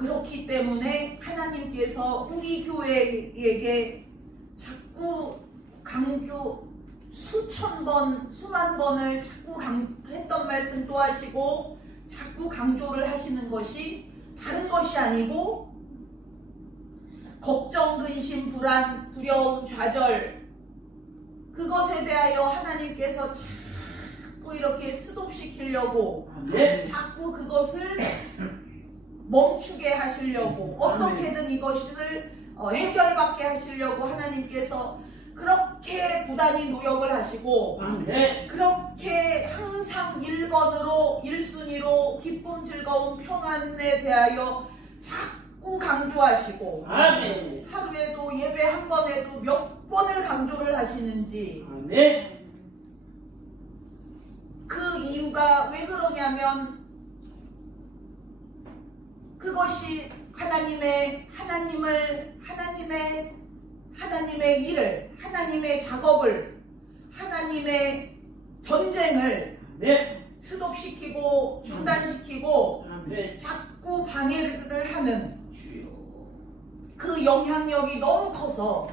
그렇기 때문에 하나님께서 우리 교회에게 자꾸 강조 수천 번, 수만 번을 자꾸 했던 말씀 또 하시고 자꾸 강조를 하시는 것이 다른 것이 아니고 걱정, 근심, 불안, 두려움, 좌절 그것에 대하여 하나님께서 자꾸 이렇게 스톱시키려고 자꾸 그것을 멈추게 하시려고 어떻게든 이것을 해결받게 하시려고 하나님께서 그렇게 부단히 노력을 하시고 그렇게 항상 1번으로 1순위로 기쁨, 즐거움, 평안에 대하여 자꾸 강조하시고 하루에도 예배 한 번에도 몇 번을 강조를 하시는지 그 이유가 왜 그러냐면 그것이 하나님의 일을, 하나님의 작업을, 하나님의 전쟁을 스톱시키고 중단시키고 자꾸 방해를 하는 그 영향력이 너무 커서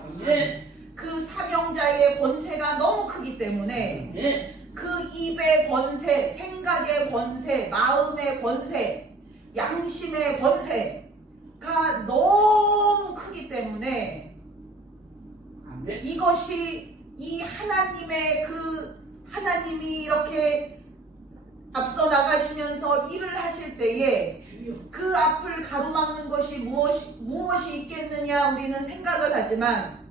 그 사명자의 권세가 너무 크기 때문에 그 입의 권세, 생각의 권세, 마음의 권세, 양심의 권세가 너무 크기 때문에 이것이 이 하나님이 이렇게 앞서 나가시면서 일을 하실 때에 그 앞을 가로막는 것이 무엇이 있겠느냐 우리는 생각을 하지만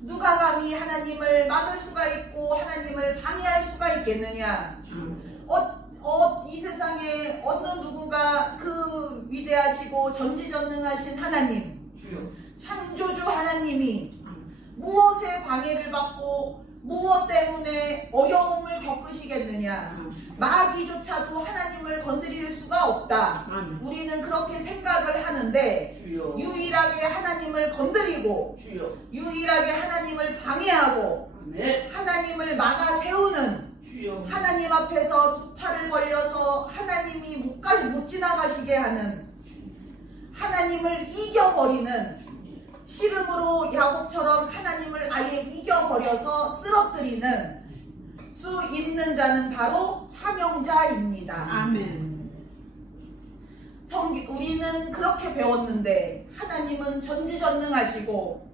누가 감히 하나님을 막을 수가 있고 하나님을 방해할 수가 있겠느냐. 이 세상에 어느 누구가 그 위대하시고 전지전능하신 하나님 창조주 하나님이 무엇에 방해를 받고 무엇 때문에 어려움을 겪으시겠느냐. 마귀조차도 하나님을 건드릴 수가 없다. 우리는 그렇게 생각을 하는데 유일하게 하나님을 건드리고 유일하게 하나님을 방해하고 하나님을 막아 세우는 하나님 앞에서 두 팔을 벌려서 하나님이 못 지나가시게 하는 하나님을 이겨버리는 씨름으로 야곱처럼 하나님을 아예 이겨버려서 쓰러뜨리는 수 있는 자는 바로 사명자입니다. 아멘. 우리는 그렇게 배웠는데 하나님은 전지전능하시고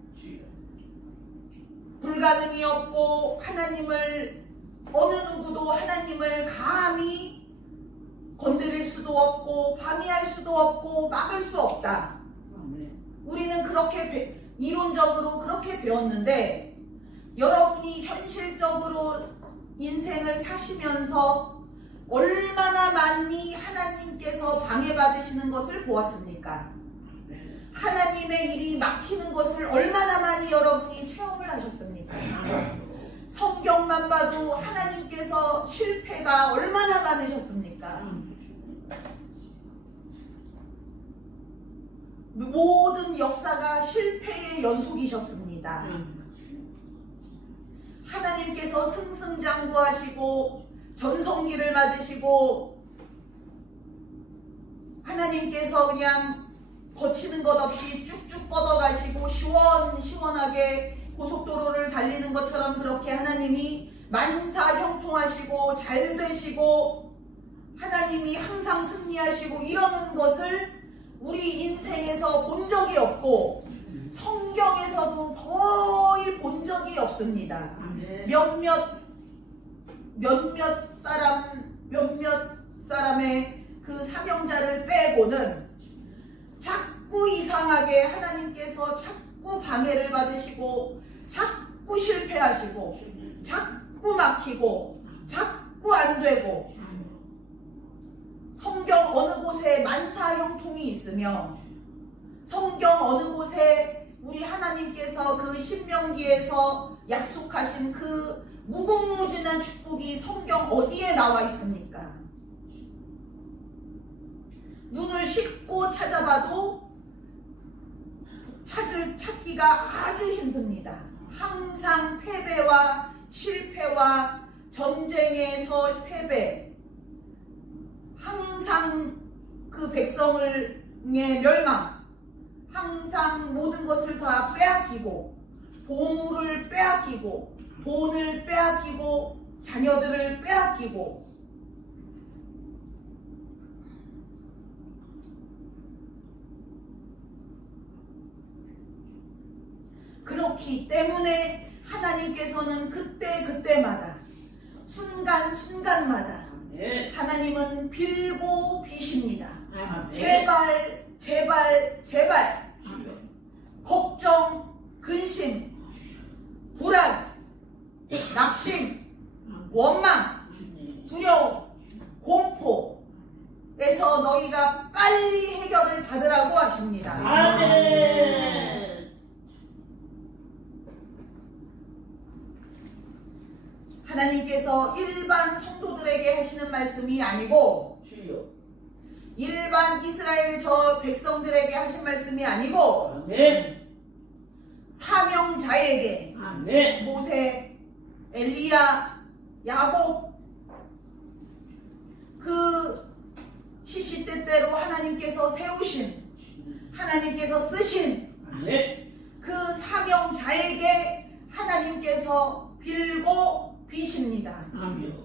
불가능이 없고 하나님을 어느 누구도 하나님을 감히 건드릴 수도 없고 방해할 수도 없고 막을 수 없다. 우리는 그렇게 이론적으로 그렇게 배웠는데 여러분이 현실적으로 인생을 사시면서 얼마나 많이 하나님께서 방해받으시는 것을 보았습니까? 하나님의 일이 막히는 것을 얼마나 많이 여러분이 체험을 하셨습니까? 성경만 봐도 하나님께서 실패가 얼마나 많으셨습니까? 모든 역사가 실패의 연속이셨습니다. 하나님께서 승승장구하시고 전성기를 맞으시고 하나님께서 그냥 거치는 것 없이 쭉쭉 뻗어가시고 시원시원하게 고속도로를 달리는 것처럼 그렇게 하나님이 만사형통하시고 잘 되시고 하나님이 항상 승리하시고 이러는 것을 우리 인생에서 본 적이 없고 성경에서도 거의 본 적이 없습니다. 몇몇 사람의 그 사명자를 빼고는 자꾸 이상하게 하나님께서 자꾸 방해를 받으시고 자꾸 실패하시고 자꾸 막히고 자꾸 안 되고 성경 어느 곳에 만사형통이 있으며 성경 어느 곳에 우리 하나님께서 그 신명기에서 약속하신 그 무궁무진한 축복이 성경 어디에 나와 있습니까? 눈을 씻고 찾아봐도 찾기가 아주 힘듭니다. 항상 패배와 실패와 전쟁에서 패배, 항상 그 백성을 멸망, 항상 모든 것을 다 빼앗기고, 보물을 빼앗기고, 돈을 빼앗기고, 자녀들을 빼앗기고, 그렇기 때문에 하나님께서는 그때그때마다, 순간순간마다 하나님은 빌고 비십니다. 제발, 제발, 제발, 걱정, 근심, 불안, 낙심, 원망, 두려움, 공포에서 너희가 빨리 해결을 받으라고 하십니다. 아멘. 하나님께서 일반 성도들에게 하시는 말씀이 아니고, 일반 이스라엘 저 백성들에게 하신 말씀이 아니고, 아멘. 사명자에게, 아멘. 모세, 엘리야, 야곱, 그 시시때때로 하나님께서 세우신, 하나님께서 쓰신 아멘. 그 사명자에게 하나님께서 빌고 비십니다. 아멘.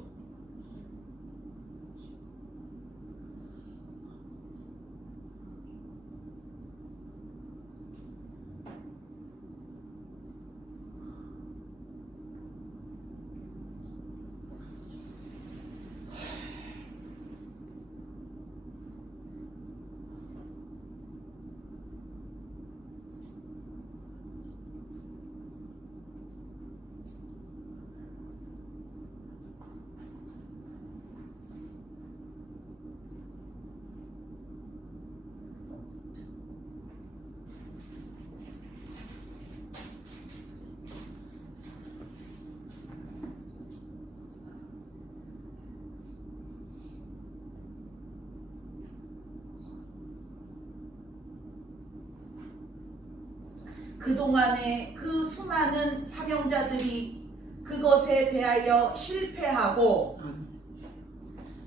그동안에 그 수많은 사명자들이 그것에 대하여 실패하고,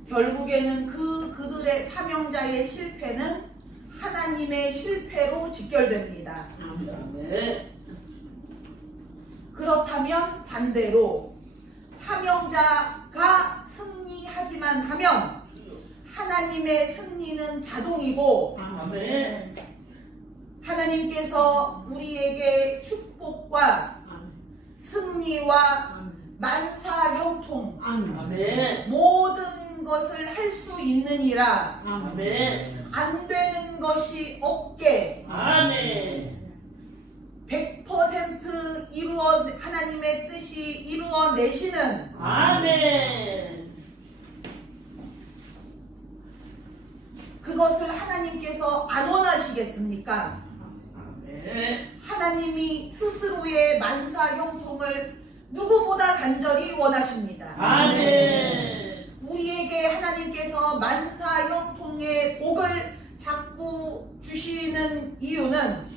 결국에는 그들의 사명자의 실패는 하나님의 실패로 직결됩니다. 아멘. 그렇다면 반대로 사명자가 승리하기만 하면 하나님의 승리는 자동이고, 아멘. 하나님께서 우리에게 축복과 승리와 만사 형통, 아멘. 모든 것을 할 수 있느니라. 아멘. 안 되는 것이 없게 아멘. 100% 하나님의 뜻이 이루어내시는, 아멘. 그것을 하나님께서 안 원하시겠습니까? 아멘. 하나님이 스스로의 만사 형통을 누구보다 간절히 원하십니다. 아멘. 우리에게 하나님께서 만사 형통의 복을 자꾸 주시는 이유는,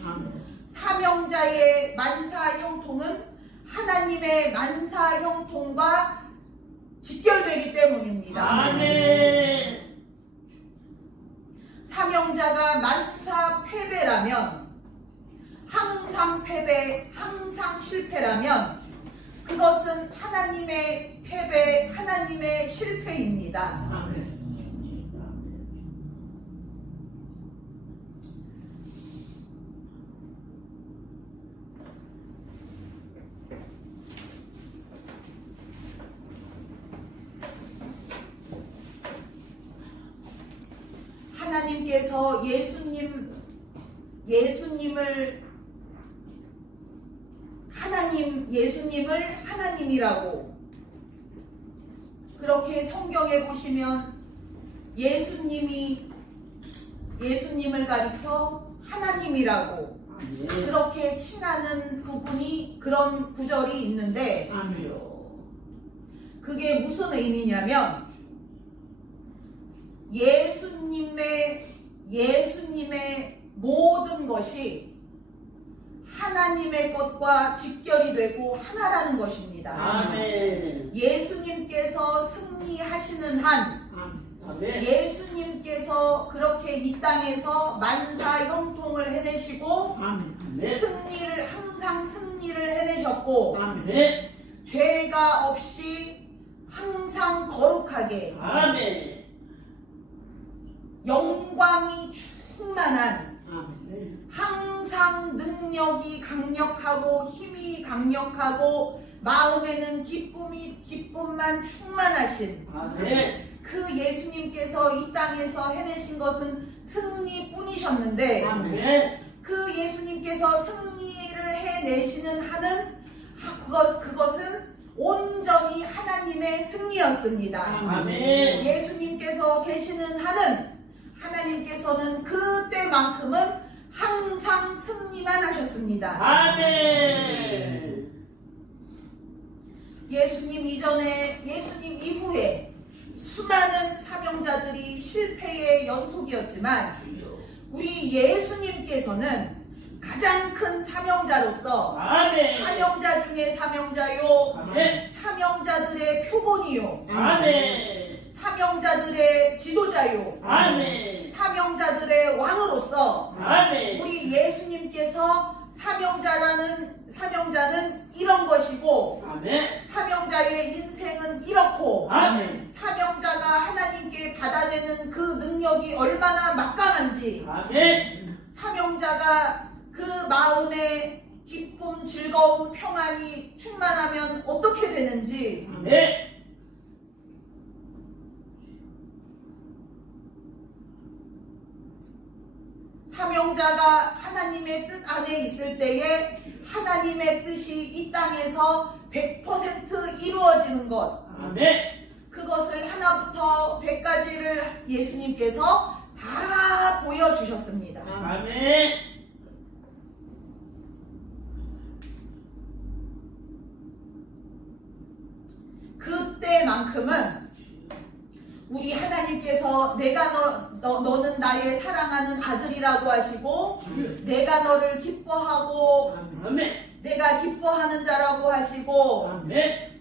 사명자의 만사 형통은 하나님의 만사 형통과 직결되기 때문입니다. 아멘. 사명자가 만사 패배라면, 항상 패배, 항상 실패라면 그것은 하나님의 패배, 하나님의 실패입니다. 아멘. 하나님께서 예수님을 하나님이라고 그렇게 성경에 보시면, 예수님을 가리켜 하나님이라고 그렇게 칭하는 부분이, 그런 구절이 있는데, 그게 무슨 의미냐면, 예수님의 모든 것이 하나님의 것과 직결이 되고 하나라는 것입니다. 아멘. 예수님께서 승리하시는 한 아멘. 예수님께서 그렇게 이 땅에서 만사 형통을 해내시고 아멘. 승리를 항상 승리를 해내셨고 아멘. 죄가 없이 항상 거룩하게 아멘. 영광이 충만한 아멘. 항상 능력이 강력하고 힘이 강력하고 마음에는 기쁨만 충만하신 아멘. 그 예수님께서 이 땅에서 해내신 것은 승리뿐이셨는데 아멘. 그 예수님께서 승리를 해내시는 한은 그것은 온전히 하나님의 승리였습니다. 아멘. 예수님께서 계시는 한은 하나님께서는 그때만큼은 항상 승리만 하셨습니다. 아멘. 예수님 이전에 예수님 이후에 수많은 사명자들이 실패의 연속이었지만 우리 예수님께서는 가장 큰 사명자로서 아멘. 사명자 중에 사명자요 아멘. 사명자들의 표본이요 아멘. 사명자들의 지도자요 아멘. 사명자들의 왕으로서 아멘. 우리 예수님께서 사명자는 이런 것이고 아멘. 사명자의 인생은 이렇고 아멘. 사명자가 하나님께 받아내는 그 능력이 얼마나 막강한지 아멘. 사명자가 그 마음에 기쁨, 즐거움, 평안이 충만하면 어떻게 되는지 아멘. 사명자가 하나님의 뜻 안에 있을 때에 하나님의 뜻이 이 땅에서 100% 이루어지는 것 아멘. 그것을 하나부터 100까지를 예수님께서 다 보여주셨습니다. 아멘. 그때만큼은 우리 하나님께서 너는 나의 사랑하는 아들이라고 하시고 내가 너를 기뻐하고 아멘. 내가 기뻐하는 자라고 하시고 아멘.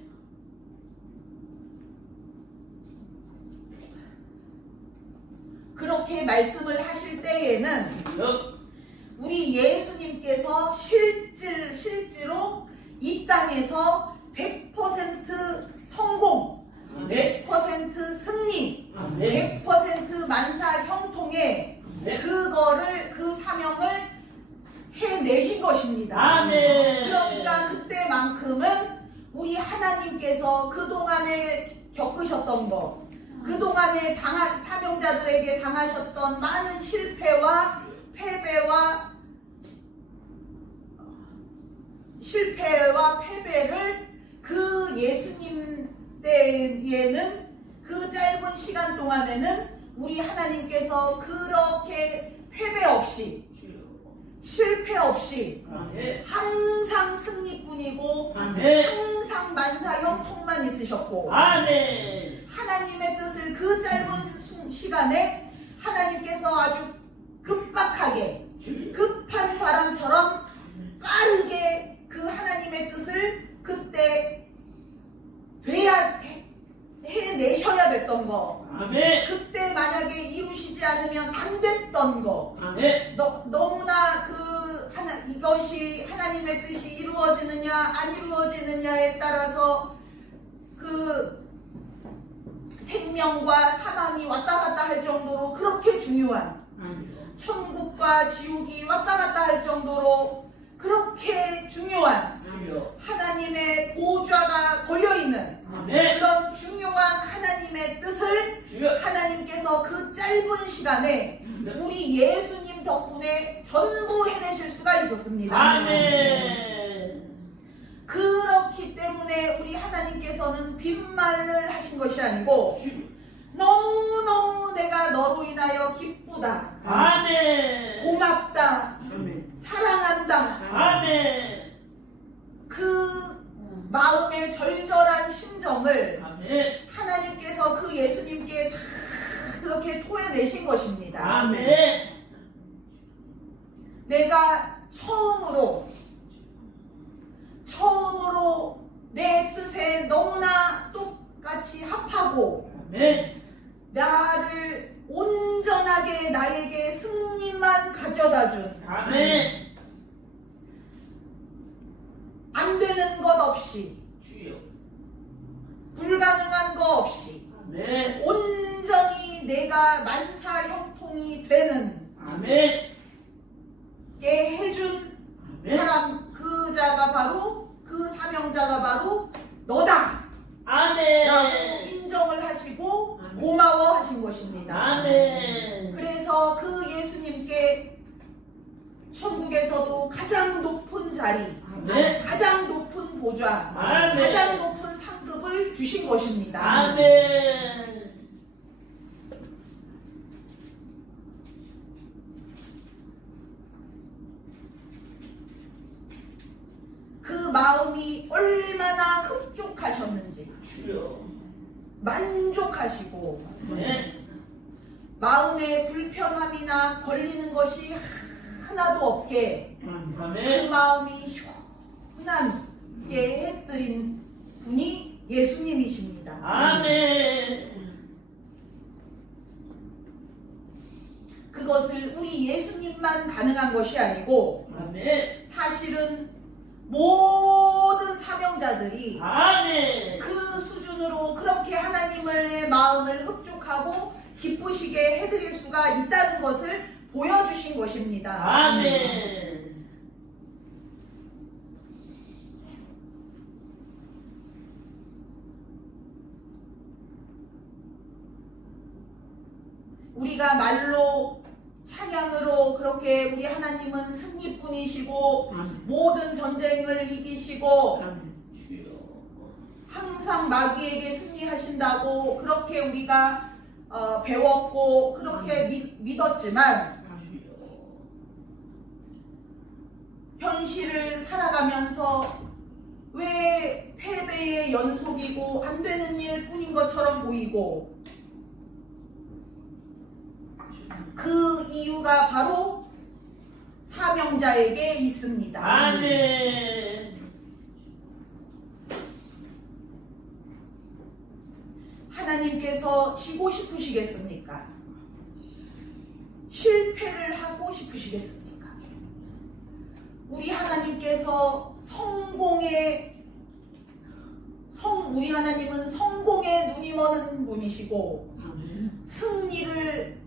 그렇게 말씀을 하실 때에는 우리 예수님께서 실제로 이 땅에서 100% 성공, 100% 승리, 100% 만사 형통에 그 사명을 해내신 것입니다. 아멘. 그러니까 그때만큼은 우리 하나님께서 그동안에 겪으셨던 것, 그동안에 사명자들에게 당하셨던 많은 실패와 패배를 그 예수님 때에는 그 짧은 시간 동안에는 우리 하나님께서 그렇게 패배 없이 실패 없이 항상 승리꾼이고 항상 만사 형통만 있으셨고 아멘. 하나님의 뜻을 그 짧은 시간에 하나님께서 아주 급박하게 급한 바람처럼 빠르게 그 하나님의 뜻을 그때 해내셔야 됐던 거 아멘. 그때 만약에 이루시지 않으면 안 됐던 거 아멘. 너무나 이것이 하나님의 뜻이 이루어지느냐 안 이루어지느냐에 따라서 그 생명과 사망이 왔다 갔다 할 정도로 그렇게 중요한 천국과 지옥이 왔다 갔다 할 정도로 그렇게 중요한 하나님의 보좌가 걸려있는 그런 중요한 하나님의 뜻을 하나님께서 그 짧은 시간에 우리 예수님 덕분에 전부 해내실 수가 있었습니다. 아멘. 그렇기 때문에 우리 하나님께서는 빈말을 하신 것이 아니고 너무너무 내가 너로 인하여 기쁘다. 아멘. 고맙다. 아멘. 사랑한다. 아멘. 그 마음의 절절한 심정을 아멘. 하나님께서 그 예수님께 다 그렇게 토해내신 것입니다. 아멘. 내가 처음으로 내 뜻에 너무나 똑같이 합하고 아멘. 나를 온전하게 나에게 승리만 가져다 준 아멘. 안 되는 것 없이 주여. 불가능한 거 없이 아멘. 온전히 내가 만사형통이 되는 아멘. 게 해준 아멘. 사람 그 자가 바로 그 사명자가 바로 너다 아멘. 라고 인정을 하시고 고마워하신 것입니다. 아멘. 그래서 그 예수님께 천국에서도 가장 높은 자리, 아멘. 가장 높은 보좌, 아멘. 가장 높은 상급을 주신 것입니다. 아멘. 그 마음이 얼마나 흡족하셨는지 주여. 만족하시고 아멘. 마음에 불편함이나 걸리는 것이 하나도 없게 그 아멘. 마음이 시원하게 해드린 분이 예수님이십니다. 아멘. 그것을 우리 예수님만 가능한 것이 아니고 아멘. 사실은 모든 사명자들이 아멘. 그 수준으로 그렇게 하나님의 마음을 흡족하고 기쁘시게 해드릴 수가 있다는 것을 보여주신 것입니다. 아멘. 우리가 말로 찬양으로 그렇게 우리 하나님은 승리뿐이시고 모든 전쟁을 이기시고 주여. 항상 마귀에게 승리하신다고 그렇게 우리가 배웠고 그렇게 믿었지만 현실을 살아가면서 왜 패배의 연속이고 안 되는 일 뿐인 것처럼 보이고 그 이유가 바로 사명자에게 있습니다. 아멘. 하나님께서 지고 싶으시겠습니까? 실패를 하고 싶으시겠습니까? 우리 하나님께서 우리 하나님은 성공에 눈이 먼 분이시고 승리를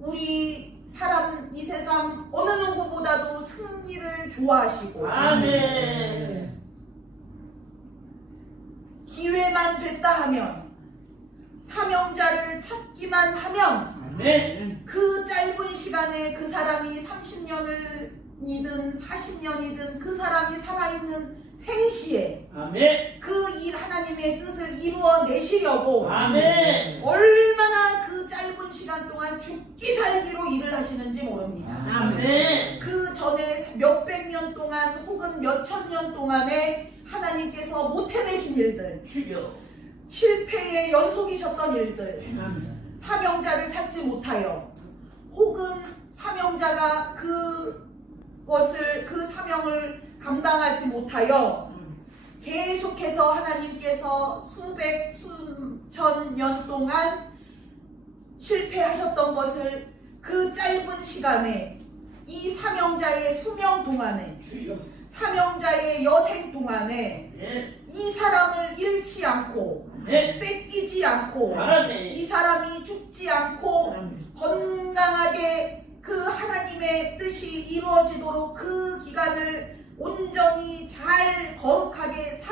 우리 사람 이 세상 어느 누구보다도 승리를 좋아하시고 아멘. 기회만 됐다 하면 사명자를 찾기만 하면 아멘. 그 짧은 시간에 그 사람이 30년이든 40년이든 그 사람이 살아있는 생시에 아멘. 그 일 하나님의 뜻을 이루어내시려고 아멘. 얼마나 그 짧은 시간 동안 죽기 살기로 일을 하시는지 모릅니다. 아멘. 그 전에 몇백 년 동안 혹은 몇천 년 동안에 하나님께서 못 해내신 일들, 주여. 실패의 연속이셨던 일들, 사명자를 찾지 못하여 혹은 사명자가 그 사명을 감당하지 못하여 계속해서 하나님께서 수천 년 동안 실패하셨던 것을 그 짧은 시간에 이 사명자의 수명 동안에 주여. 사명자의 여생 동안에 예. 이 사람을 잃지 않고 네. 뺏기지 않고 아멘. 이 사람이 죽지 않고 건강하게 그 하나님의 뜻이 이루어지도록 그 기간을 온전히 잘 거룩하게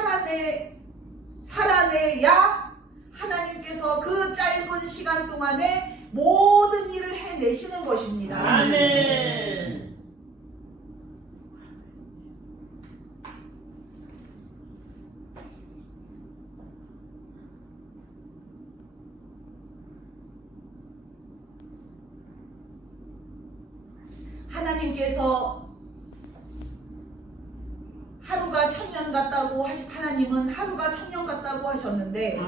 살아내야 하나님께서 그 짧은 시간 동안에 모든 일을 해내시는 것입니다. 아멘. 하나님께서 하루가 천년 같다고 하나님은 하루가 천년 같다고 하셨는데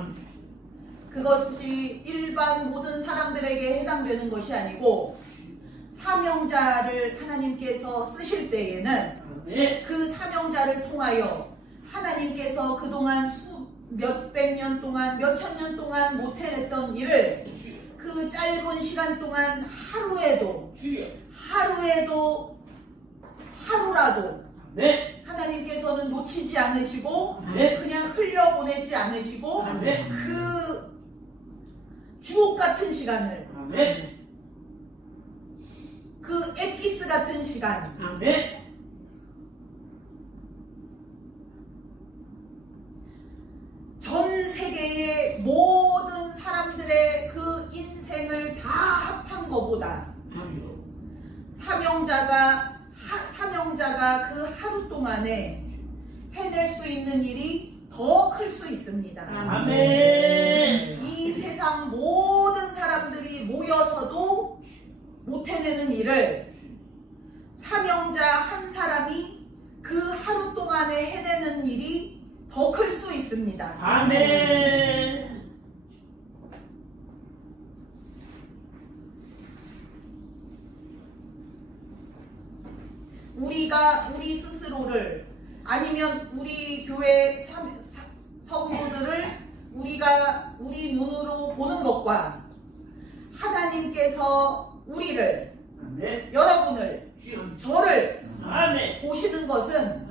그것이 일반 모든 사람들에게 해당되는 것이 아니고 사명자를 하나님께서 쓰실 때에는 아멘. 그 사명자를 통하여 하나님께서 그동안 몇백 년 동안 몇천 년 동안 못 해냈던 일을 그 짧은 시간 동안 하루라도 네. 하나님께서는 놓치지 않으시고 네. 그냥 흘려보내지 않으시고 네. 그 주옥 같은 시간을 네. 그 엑기스 같은 시간 네. 전 세계의 모든 사람들의 그 인생을 다 합한 것보다 사명자가 그 하루 동안에 해낼 수 있는 일이 더 클 수 있습니다. 아멘. 이 세상 모든 사람들이 모여서도 못 해내는 일을 사명자 한 사람이 그 하루 동안에 해내는 일이 더 클 수 있습니다. 아멘. 우리 스스로를 아니면 우리 교회 성도들을 우리가 우리 눈으로 보는 것과 하나님께서 우리를 여러분을 저를 아멘. 보시는 것은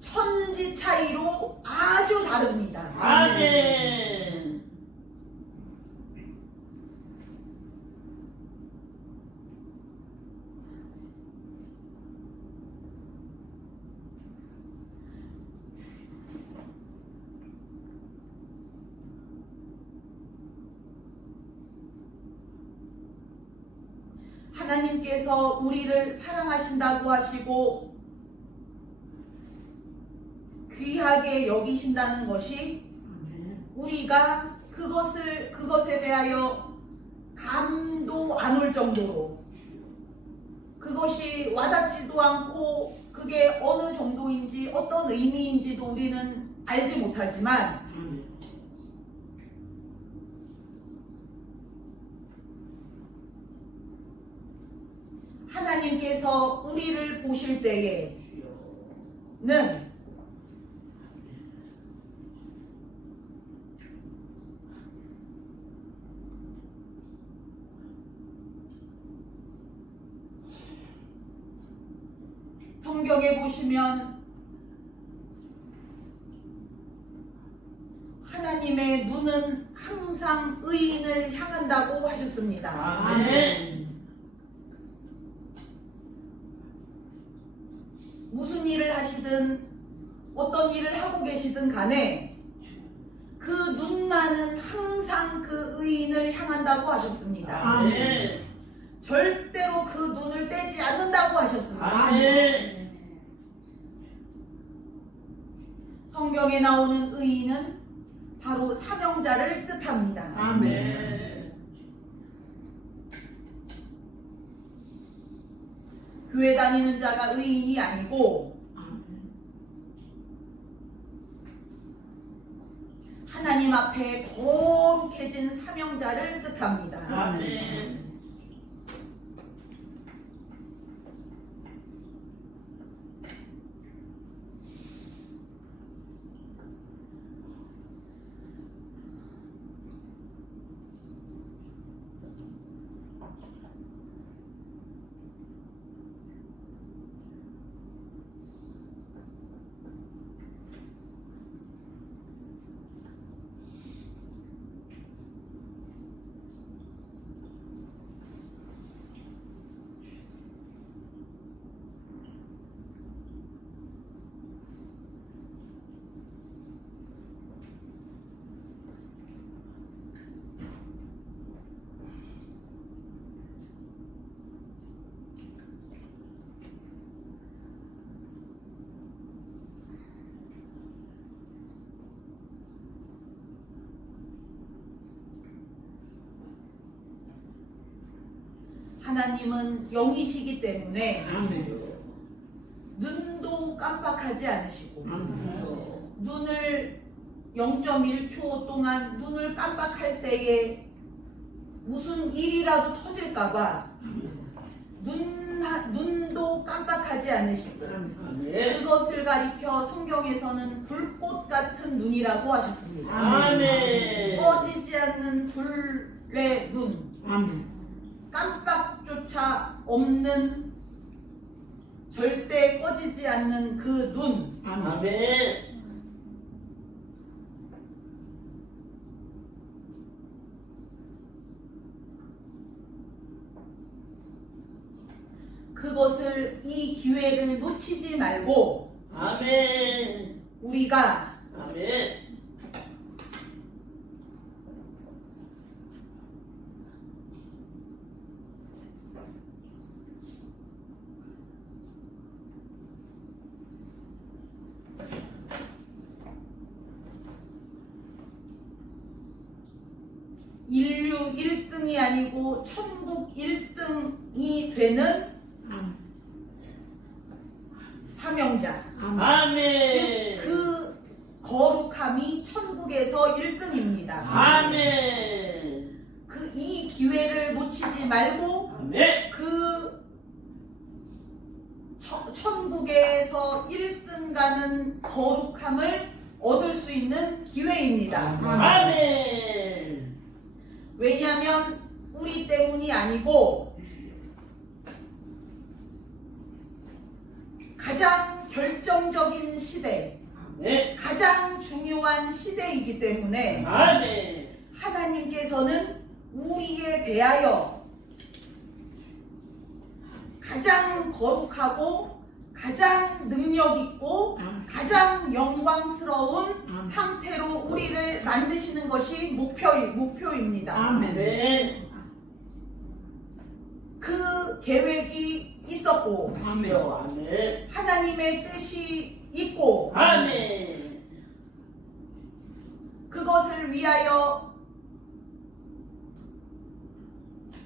천지 차이로 아주 다릅니다. 아멘. 하나님께서 우리를 사랑하신다고 하시고 귀하게 여기신다는 것이 우리가 그것에 대하여 감도 안 올 정도로 그것이 와닿지도 않고 그게 어느 정도인지 어떤 의미인지도 우리는 알지 못하지만 하나님께서 우리를 보실 때에는 성경에 보시면 하나님의 눈은 항상 의인을 향한다고 하셨습니다. 아멘. 무슨 일을 하시든 어떤 일을 하고 계시든 간에 그 눈만은 항상 그 의인을 향한다고 하셨습니다. 아멘. 절대로 그 눈을 떼지 않는다고 하셨습니다. 아멘. 성경에 나오는 의인은 바로 사명자를 뜻합니다. 아멘. 교회 다니는 자가 의인이 아니고 하나님 앞에 거룩해진 사명자를 뜻합니다. 아멘. 하나님은 영이시기 때문에 아멘. 눈도 깜빡하지 않으시고 아멘. 눈을 0.1초 동안 눈을 깜빡할 새에 무슨 일이라도 터질까봐 눈도 깜빡하지 않으시고 그것을 가리켜 성경에서는 불꽃 같은 눈이라고 하셨습니다. 아멘. 꺼지지 않는 불의 눈, 아멘. 깜빡조차 없는 절대 꺼지지 않는 그 눈. 아멘. 아멘. 그것을 이 기회를 놓치지 말고 아멘. 우리가 아멘. 인류 1등이 아니고 천국 1등이 되는 아멘. 사명자. 아멘. 아멘. 그 거룩함이 천국에서 1등입니다. 아멘. 그 이 기회를 놓치지 말고 아멘. 그 천국에서 1등 가는 거룩함을 얻을 수 있는 기회입니다. 아멘. 왜냐하면 우리 때문이 아니고 가장 결정적인 시대, 아멘. 가장 중요한 시대이기 때문에 아멘. 하나님께서는 우리에 대하여 가장 거룩하고 가장 능력있고 가장 영광스러운 상태로 우리를 만드시는 것이 목표입니다. 아멘. 그 계획이 있었고 아멘. 하나님의 뜻이 있고 아멘. 그것을 위하여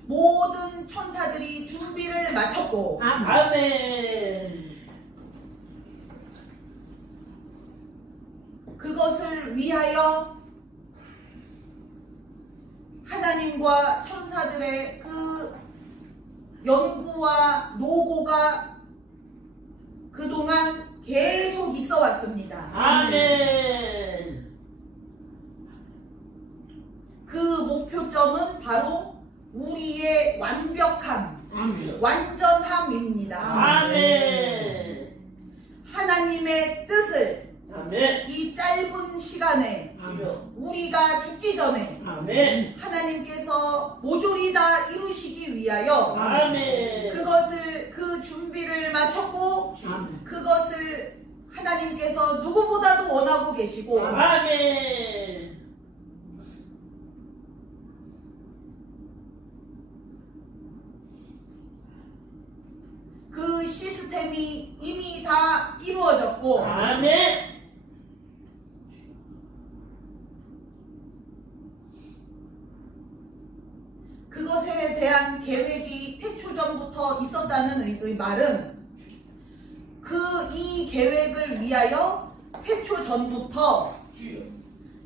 모든 천사들이 준비를 마쳤고 아멘. 그것을 위하여 하나님과 천사들의 그 연구와 노고가 그동안 계속 있어 왔습니다. 아멘. 그 목표점은 바로 우리의 완벽함, 완전함입니다. 아멘. 하나님의 뜻을 아멘. 이 짧은 시간에 우리가 죽기 전에 아멘. 하나님께서 모조리 다 이루시기 위하여 아멘. 그것을 그 준비를 마쳤고 그것을 하나님께서 누구보다도 원하고 계시고 아멘. 그 시스템이 이미 다 이루어졌고 아멘. 그것에 대한 계획이 태초전부터 있었다는 말은 그 이 계획을 위하여 태초전부터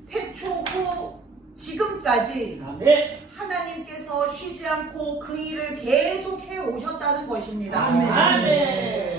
태초 후 지금까지 아멘. 하나님께서 쉬지 않고 그 일을 계속 해 오셨다는 것입니다. 아멘.